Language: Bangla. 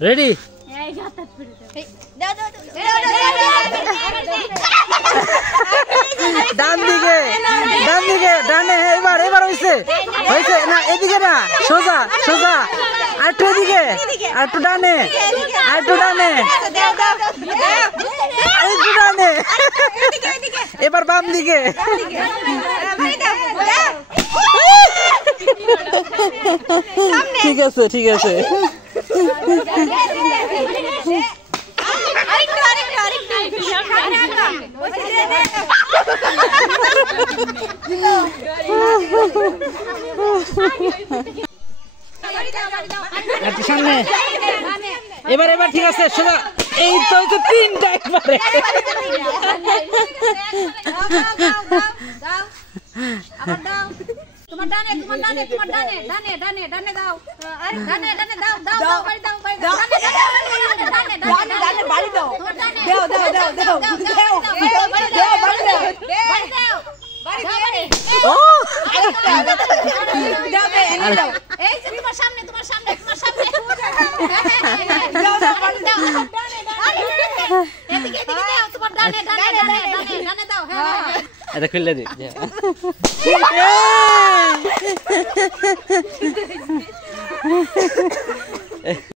রেডি ডান দিকে ডান দিকে ডানে এবার এবার হয়েছে হয়েছে না এদিকে না সোজা সোজা আরেকটু এদিকে আরেকটু ডানে আরেকটু ডানে আরেকটু ডানে এবার বাম দিকে ঠিক আছে ঠিক আছে সামনে এবার এবার ঠিক আছে সোজা এই তো তিনটা একবারে তোমার ডানে তোমার ডানে তোমার ডানে ডানে ডানে ডানে দাও ডানে ডানে দাও দাও দাও বাড়ি দাও বাড়ি দাও ডানে ডানে ডানে ডানে বাড়ি দাও তোমার ডানে দাও দাও দাও দাও দাও দাও বাড়ি দাও বাড়ি দাও বাড়ি দাও বাড়ি দাও ও দাও এনে দাও এই যে তোমার সামনে তোমার সামনে তোমার সামনে দাও দাও বাড়ি দাও এদিকে এদিকে দাও তোমার ডানে ডানে ডানে ডানে ডানে দাও হ্যাঁ এটা খুলে দি